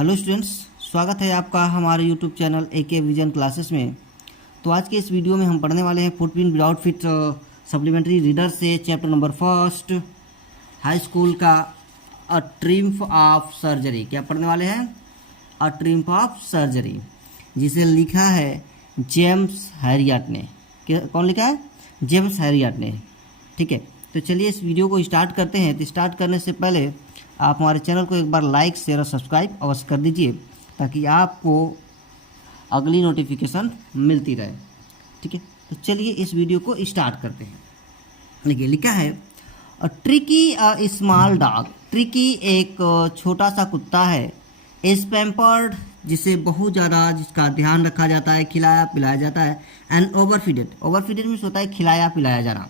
Hello students, स्वागत है आपका हमारे YouTube channel AK vision classes में। तो आज के इस वीडियो में हम पढ़ने वाले हैं footprint without feet supplementary reader से chapter number first high school का अ ट्रिम्फ ऑफ सर्जरी। क्या पढ़ने वाले हैं? अ ट्रिम्फ ऑफ सर्जरी, जिसे लिखा है जेम्स हैरियट ने। कौन लिखा है? जेम्स हैरियट ने। ठीक है, तो चलिए इस वीडियो को स्टार्ट करते हैं। तो स्टार्ट करने से पहले आप हमारे चैनल को एक बार लाइक शेयर और सब्सक्राइब अवश्य कर दीजिए, ताकि आपको अगली नोटिफिकेशन मिलती रहे। ठीक है, तो चलिए इस वीडियो को स्टार्ट करते हैं। देखिए लिखा है ट्रिकी स्मॉल डॉग। ट्रिकी एक छोटा सा कुत्ता है। इज पैम्पर्ड, जिसे बहुत ज़्यादा जिसका ध्यान रखा जाता है, खिलाया पिलाया जाता है। एंड ओवरफीडेड, ओवरफीडेड मीन्स होता है खिलाया पिलाया जाना।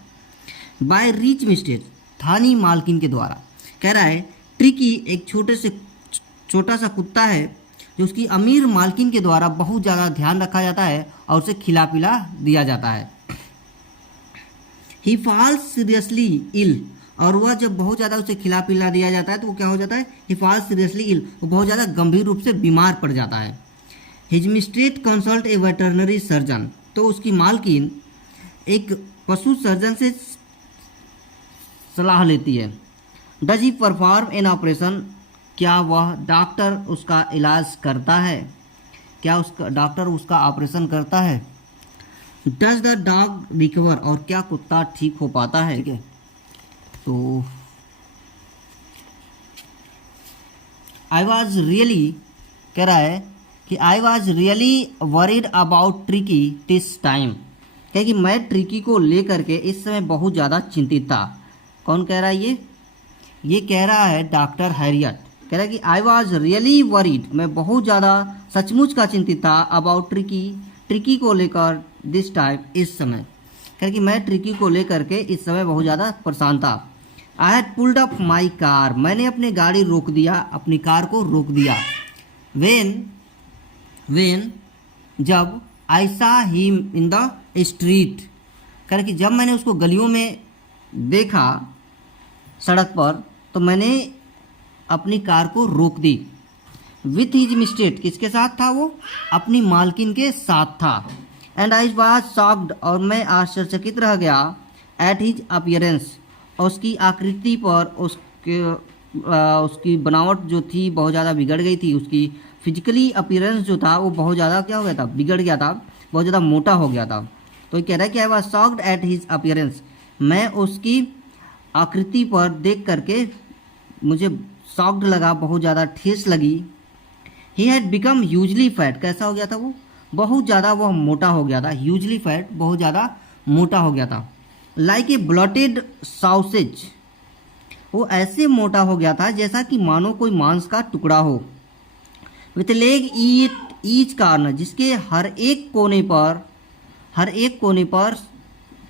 बाय रिच मिस्टेज, धनी मालकिन के द्वारा। कह रहा है ट्रिकी एक छोटा सा कुत्ता है जो उसकी अमीर मालकिन के द्वारा बहुत ज़्यादा ध्यान रखा जाता है और उसे खिला पिला दिया जाता है। ही फॉल्स सीरियसली इल, और वह जब बहुत ज़्यादा उसे खिला पिला दिया जाता है तो वो क्या हो जाता है? ही फॉल्स सीरियसली इल, वो बहुत ज़्यादा गंभीर रूप से बीमार पड़ जाता है। His mistress consult a veterinary surgeon, तो उसकी मालकिन एक पशु सर्जन से सलाह लेती है। Does he perform an operation, क्या वह डॉक्टर उसका इलाज करता है? क्या उसका डॉक्टर उसका ऑपरेशन करता है? डज द डॉग रिकवर, और क्या कुत्ता ठीक हो पाता है? ठीक है, तो आई वॉज रियली, कह रहा है कि I was really worried about tricky this time, कह कि मैं ट्रिकी को लेकर के इस समय बहुत ज़्यादा चिंतित था। कौन कह रहा है? ये कह रहा है डॉक्टर हैरियट। कह रहा है कि आई वॉज रियली वरीड, मैं बहुत ज़्यादा सचमुच का चिंतित था। अबाउट ट्रिकी, ट्रिकी को लेकर दिस टाइम, इस समय। कह रहा कि मैं ट्रिकी को लेकर के इस समय बहुत ज़्यादा परेशान था। I had pulled up my car, मैंने अपनी गाड़ी रोक दिया, अपनी कार को रोक दिया। वेन जब आई सा हिम इन द स्ट्रीट, कह रहा कि जब मैंने उसको गलियों में देखा सड़क पर, तो मैंने अपनी कार को रोक दी। विथ हिज मिस्टेट, किसके साथ था वो? अपनी मालकिन के साथ था। एंड आई वाज शॉक्ड, और मैं आश्चर्यचकित रह गया। एट हिज अपीयरेंस, उसकी आकृति पर, उसकी बनावट जो थी बहुत ज़्यादा बिगड़ गई थी। उसकी फिजिकली अपीयरेंस जो था वो बहुत ज़्यादा क्या हो गया था? बिगड़ गया था, बहुत ज़्यादा मोटा हो गया था। तो ये कह रहा है कि I was shocked at his appearance, मैं उसकी आकृति पर देख करके मुझे शॉक्ड लगा, बहुत ज़्यादा ठेस लगी। He had become hugely fat, कैसा हो गया था वो? बहुत ज़्यादा वह मोटा हो गया था। ह्यूजली फैट, बहुत ज़्यादा मोटा हो गया था। लाइक ए ब्लॉटेड सॉसेज, वो ऐसे मोटा हो गया था जैसा कि मानो कोई मांस का टुकड़ा हो। विथ लेग ईच कार्नर, जिसके हर एक कोने पर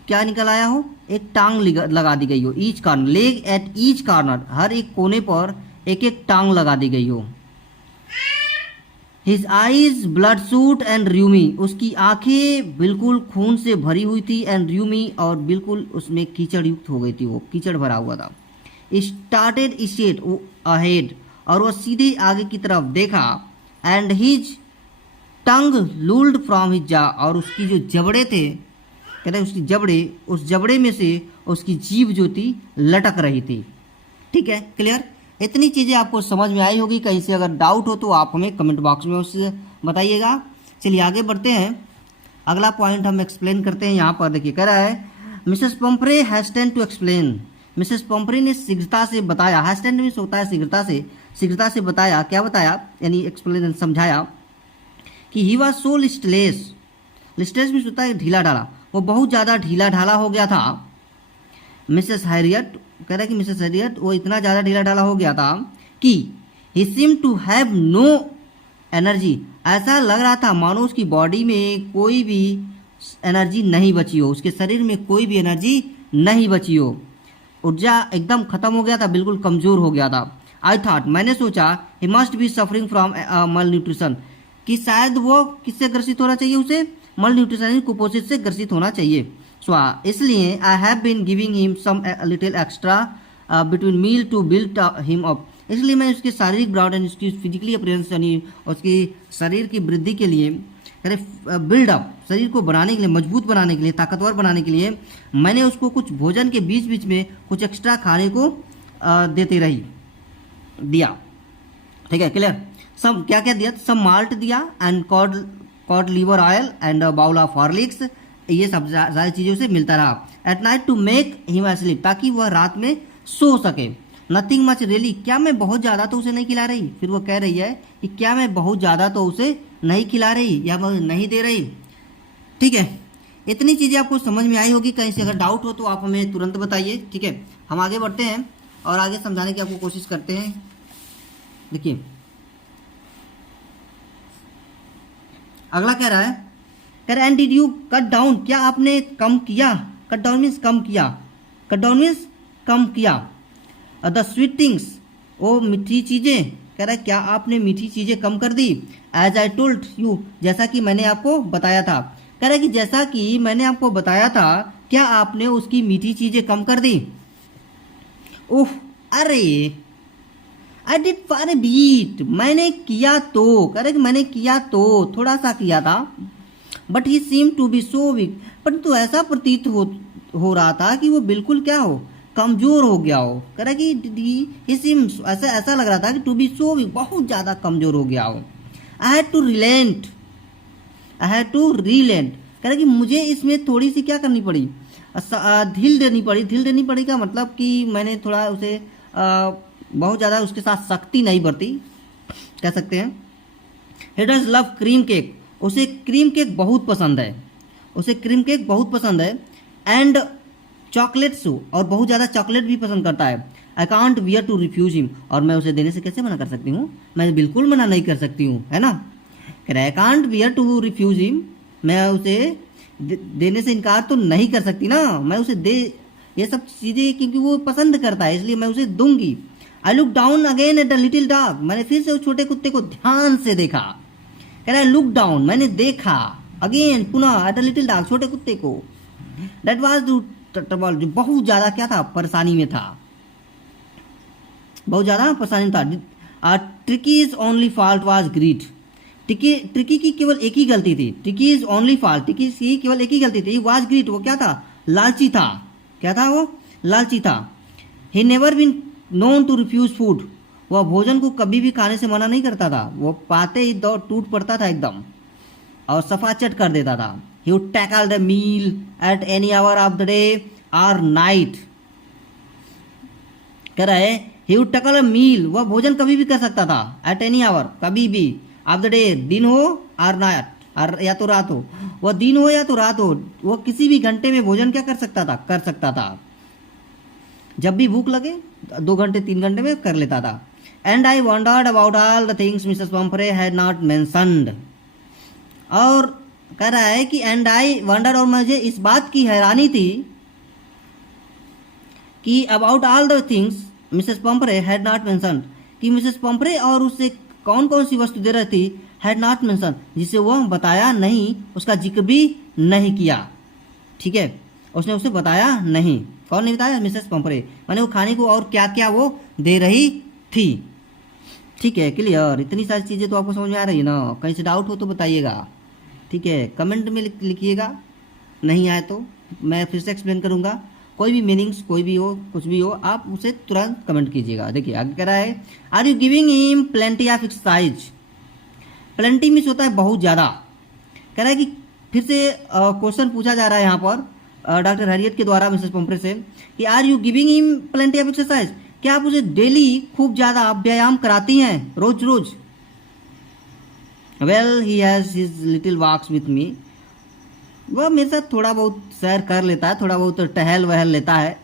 क्या निकल आया हो? एक टांग लगा दी गई हो। Each corner, leg at each corner, हर एक कोने पर एक एक टांग लगा दी गई हो। His eyes blood shot and rheumy, उसकी आंखें बिल्कुल खून से भरी हुई थी। एंड र्यूमी, और बिल्कुल उसमें कीचड़ युक्त हो गई थी, वो कीचड़ भरा हुआ था। स्टार्टेड स्ट्रेट अहेड, और वह सीधे आगे की तरफ देखा। And his tongue lolled from his jaw, और उसकी जो जबड़े थे, कहते हैं उसकी जबड़े, उस जबड़े में से उसकी जीभ जो थी लटक रही थी। ठीक है, क्लियर? इतनी चीज़ें आपको समझ में आई होगी। कहीं से अगर डाउट हो तो आप हमें कमेंट बॉक्स में उससे बताइएगा। चलिए आगे बढ़ते हैं। अगला पॉइंट हम एक्सप्लेन करते हैं। यहाँ पर देखिए कह रहा है मिसेस पम्परे हैस्टेन टू एक्सप्लेन, मिसेस पम्परे ने शीघ्रता से बताया। हैस्टेन मीन्स होता है शीघ्रता से बताया। क्या बताया? यानी एक्सप्लेन, समझाया कि he was so listless. Listless means होता है ढीला ढाला, वो बहुत ज़्यादा ढीला ढाला हो गया था। मिसेस हैरियट कह रहा है कि मिसेस हैरियट वो इतना ज़्यादा ढीला ढाला हो गया था कि he seem to have no energy, ऐसा लग रहा था मानो उसकी बॉडी में कोई भी एनर्जी नहीं बची हो, उसके शरीर में कोई भी एनर्जी नहीं बची हो। ऊर्जा एकदम खत्म हो गया था, बिल्कुल कमज़ोर हो गया था। आई थॉट, मैंने सोचा, he must be suffering from मल न्यूट्रिशन, कि शायद वो किससे ग्रसित होना चाहिए? उसे मल न्यूट्रिशन, कुपोषित से ग्रसित होना चाहिए। सो इसलिए I have been giving him some little extra between meal to build him up, इसलिए मैं उसके शारीरिक बनावट यानी उसकी फिजिकली अपीयरेंस यानी उसकी शरीर की वृद्धि के लिए, बिल्डअप, शरीर को बनाने के लिए, मजबूत बनाने के लिए, ताकतवर बनाने के लिए मैंने उसको कुछ भोजन के बीच बीच में कुछ एक्स्ट्रा खाने को देते रही दिया। ठीक है, क्लियर। सब क्या क्या दिया, सब माल्ट दिया and cod liver oil and bowl of Horlicks, ये सब सारी चीज़ों से मिलता रहा। At night to make him sleep, ताकि वह रात में सो सके। नथिंग मच रियली, क्या मैं बहुत ज़्यादा तो उसे नहीं खिला रही, फिर वो कह रही है कि क्या मैं बहुत ज़्यादा तो उसे नहीं खिला रही या नहीं दे रही। ठीक है, इतनी चीज़ें आपको समझ में आई होगी। कहीं से अगर डाउट हो तो आप हमें तुरंत बताइए। ठीक है, हम आगे बढ़ते हैं और आगे समझाने की आपको कोशिश करते हैं। देखिए अगला कह रहा है, कह रहा है and did you cut down, क्या आपने कम किया, कट डाउन मीन्स कम किया, कट डाउन मीन्स कम किया, द स्वीट थिंग्स, वो मीठी चीज़ें, कह रहा है क्या आपने मीठी चीज़ें कम कर दी, एज आई टोल्ड यू, जैसा कि मैंने आपको बताया था। कह रहा है कि जैसा कि मैंने आपको बताया था क्या आपने उसकी मीठी चीज़ें कम कर दी। ओह अरे, I did for a bit, मैंने किया तो, कह रहे कि मैंने किया तो थोड़ा सा किया था, but he seem to be so weak, परंतु ऐसा प्रतीत हो रहा था कि वो बिल्कुल क्या हो, कमजोर हो गया हो। कह रहा कि ही सीम, ऐसा लग रहा था कि टू बी सो वीक, बहुत ज़्यादा कमजोर हो गया हो। I had to relent, I had to relent, कह रहा कि मुझे इसमें थोड़ी सी क्या करनी पड़ी, ढील देनी पड़ी। ढील देनी पड़ी का मतलब कि मैंने थोड़ा उसे बहुत ज़्यादा उसके साथ सख्ती नहीं बरती, कह सकते हैं। He does love cream cake, उसे क्रीम केक बहुत पसंद है, उसे क्रीम केक बहुत पसंद है। एंड चॉकलेट्स, और बहुत ज़्यादा चॉकलेट भी पसंद करता है। I can't bear to refuse him, और मैं उसे देने से कैसे मना कर सकती हूँ, मैं बिल्कुल मना नहीं कर सकती हूँ, है ना। कह रहा है I can't bear to refuse him, मैं उसे देने से इनकार तो नहीं कर सकती ना, मैं उसे दे ये सब चीज़ें, क्योंकि वो पसंद करता है इसलिए मैं उसे दूंगी। I look down again at the little dog, मैंने फिर से उस छोटे कुत्ते को ध्यान से देखा। कह रहा है लुक डाउन, मैंने देखा, अगेन पुनः, एट द लिटिल डॉग, छोटे कुत्ते को। दैट वाज ट्रबल, जो बहुत ज़्यादा क्या था, परेशानी में था, बहुत ज़्यादा परेशानी में था। Tricky's only fault was greed, Tricky की केवल एक ही गलती थी, ट्रिकीज ओनली फॉल्ट, ट्रिकी की केवल एक ही गलती थी, वाज ग्रीड, वो क्या था, लालची था। क्या था वो, लालची था। He never been known to refuse food, वह भोजन को कभी भी खाने से मना नहीं करता था, वो पाते ही दौड़ टूट पड़ता था एकदम और सफाचट कर देता था। He would tackle the meal at any hour of the day और नाइट, कह रहा है ही वुड टैकल अ मील, वह भोजन कभी भी कर सकता था, एट एनी आवर, कभी भी, ऑफ द डे, दिन हो और नाइट, और या तो रात हो, वह दिन हो या तो रात हो, वो किसी भी घंटे में भोजन क्या कर सकता था, कर सकता था, जब भी भूख लगे 2 घंटे 3 घंटे में कर लेता था। And I wondered about all the things Mrs Pumphrey had not mentioned, और कह रहा है कि एंड आई वंडर्ड, और मुझे इस बात की हैरानी थी कि about all the things Mrs Pumphrey had not mentioned, कि मिसेस पम्परे और उससे कौन कौन सी वस्तु दे रही थी, हैड नॉट मेंशन, जिसे वह बताया नहीं, उसका जिक्र भी नहीं किया। ठीक है, उसने उसे बताया नहीं, कौन नहीं बताया, मिसेस पम्परे, माने वो खाने को और क्या क्या वो दे रही थी। ठीक है, क्लियर, इतनी सारी चीज़ें तो आपको समझ में आ रही है ना। कहीं से डाउट हो तो बताइएगा, ठीक है, कमेंट में लिखिएगा, नहीं आए तो मैं फिर से एक्सप्लेन करूँगा। कोई भी मीनिंग्स कोई भी हो, कुछ भी हो, आप उसे तुरंत कमेंट कीजिएगा। देखिए आगे कह रहा है, are you giving him plenty of exercise, plenty means होता है बहुत ज़्यादा। कह रहा है कि फिर से क्वेश्चन पूछा जा रहा है यहाँ पर डॉक्टर हैरियट के द्वारा मिसेस पम्परे से कि are you giving him plenty of exercise, क्या आप उसे डेली खूब ज़्यादा व्यायाम कराती हैं, रोज रोज। Well he has his little walks with me, वह मेरे साथ थोड़ा बहुत सैर कर लेता है, थोड़ा बहुत टहल वहल लेता है,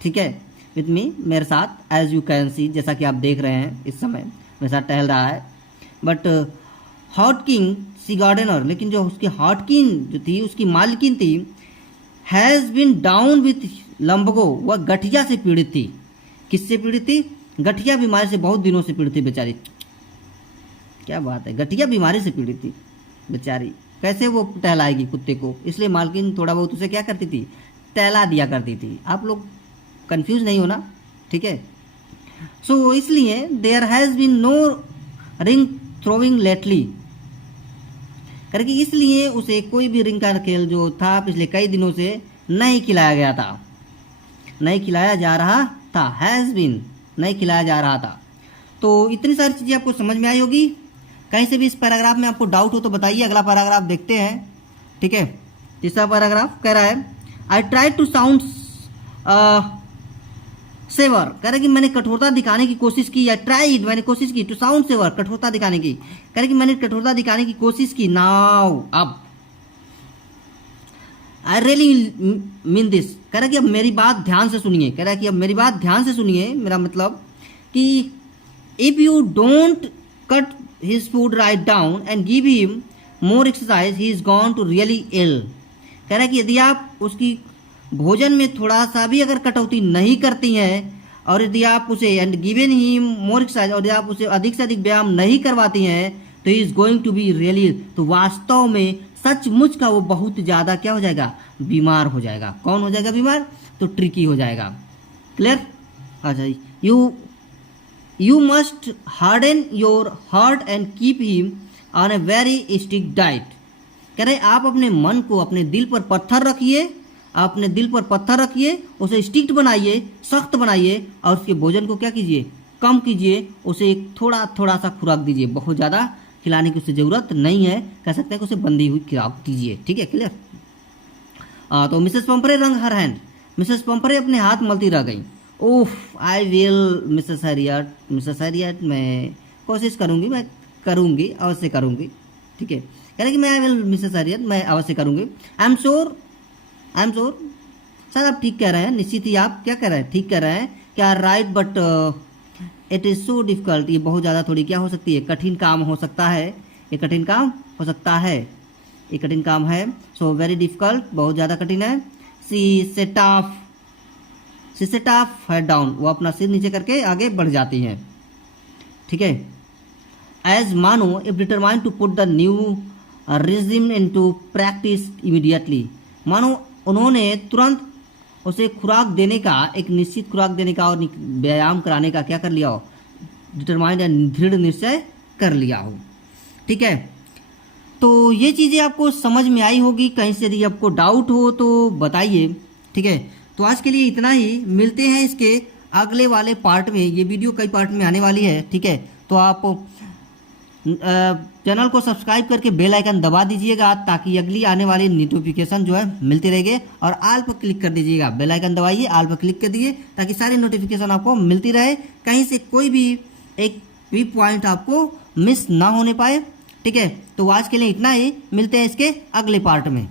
ठीक है, विथ मी, मेरे साथ, एज यू कैन सी, जैसा कि आप देख रहे हैं इस समय मेरे साथ टहल रहा है। बट हॉटकिन सी गार्डनर, लेकिन जो उसकी हॉटकिन जो थी, उसकी मालकिन थी, हैज़ बिन डाउन विथ लम्बगो, वह गठिया से पीड़ित थी। किससे पीड़ित थी, गठिया बीमारी से बहुत दिनों से पीड़ित थी बेचारी। क्या बात है, गठिया बीमारी से पीड़ित थी बेचारी, कैसे वो टहलाएगी कुत्ते को, इसलिए मालकिन थोड़ा बहुत उसे क्या करती थी, टहला दिया करती थी। आप लोग कंफ्यूज नहीं होना, ठीक है। सो इसलिए there has been no ring throwing lately, करके इसलिए उसे कोई भी रिंग का खेल जो था पिछले कई दिनों से नहीं खिलाया गया था, नहीं खिलाया जा रहा था, हैज़ बीन नहीं खिलाया जा रहा था। तो इतनी सारी चीज़ें आपको समझ में आई होगी। कहीं से भी इस पैराग्राफ में आपको डाउट हो तो बताइए। अगला पैराग्राफ देखते हैं, ठीक है। तीसरा पैराग्राफ कह रहा है I try to sound severe, कह रहा है कि मैंने कठोरता दिखाने की कोशिश की, या ट्राइड मैंने कोशिश की, टू साउंड सेवर कठोरता दिखाने की, कह रहा है कि मैंने कठोरता दिखाने की कोशिश की। नाउ अब आई रियली मीन दिस, कह रहा है कि अब मेरी बात ध्यान से सुनिए, कह रहा है कि अब मेरी बात ध्यान से सुनिए। मेरा मतलब कि if you don't cut his food right down and give him more exercise he is gone to really ill, कह रहा है कि यदि आप उसकी भोजन में थोड़ा सा भी अगर कटौती नहीं करती हैं, और यदि आप उसे and given him more exercise, और यदि आप उसे अधिक से अधिक व्यायाम नहीं करवाती हैं, तो he is going to be really, तो वास्तव में सचमुच का वो बहुत ज़्यादा क्या हो जाएगा, बीमार हो जाएगा। कौन हो जाएगा बीमार, तो ट्रिकी हो जाएगा। क्लियर? अच्छा, you must harden your heart and keep him on a very strict diet, कह रहे आप अपने मन को, अपने दिल पर पत्थर रखिए, अपने दिल पर पत्थर रखिए, उसे स्ट्रिक्ट बनाइए, सख्त बनाइए, और उसके भोजन को क्या कीजिए, कम कीजिए, उसे एक थोड़ा थोड़ा सा खुराक दीजिए, बहुत ज़्यादा खिलाने की उसे ज़रूरत नहीं है, कह सकते हैं कि उसे बंधी हुई खुराक दीजिए। ठीक है, क्लियर? तो मिसेस पंपरे रंग हर हैंड, मिसेस पंपरे अपने हाथ मलती रह गई। Oh I will Mrs Harriet, Mrs Harriet मैं कोशिश करूँगी, मैं करूँगी, अवश्य करूँगी। ठीक है, कह रहे कि मैं आई विल मिसेस हैरियट, मैं अवश्य करूँगी। आई एम श्योर सर आप ठीक कह रहे हैं, निश्चित ही आप क्या कह रहे हैं, ठीक कह रहे हैं, क्या right, but it is so difficult, ये बहुत ज़्यादा थोड़ी क्या हो सकती है, कठिन काम हो सकता है, ये कठिन काम हो सकता है, ये कठिन काम है। सो वेरी डिफ़िकल्ट, बहुत ज़्यादा कठिन है। सी सेट ऑफ हेड डाउन, वो अपना सिर नीचे करके आगे बढ़ जाती हैं। ठीक है, एज मानो if determine to put the new regime into practice immediately, मानो उन्होंने तुरंत उसे खुराक देने का, एक निश्चित खुराक देने का और व्यायाम कराने का क्या कर लिया हो, डिटरमाइंड या दृढ़ निश्चय कर लिया हो। ठीक है, तो ये चीज़ें आपको समझ में आई होगी। कहीं से यदि आपको डाउट हो तो बताइए। ठीक है, तो आज के लिए इतना ही, मिलते हैं इसके अगले वाले पार्ट में। ये वीडियो कई पार्ट में आने वाली है। ठीक है, तो आप चैनल को सब्सक्राइब करके बेल आइकन दबा दीजिएगा, ताकि अगली आने वाली नोटिफिकेशन जो है मिलती रहेगी, और आल पर क्लिक कर दीजिएगा। बेल आइकन दबाइए, आल पर क्लिक कर दीजिए, ताकि सारी नोटिफिकेशन आपको मिलती रहे, कहीं से कोई भी एक भी पॉइंट आपको मिस ना होने पाए। ठीक है, तो आज के लिए इतना ही, मिलते हैं इसके अगले पार्ट में।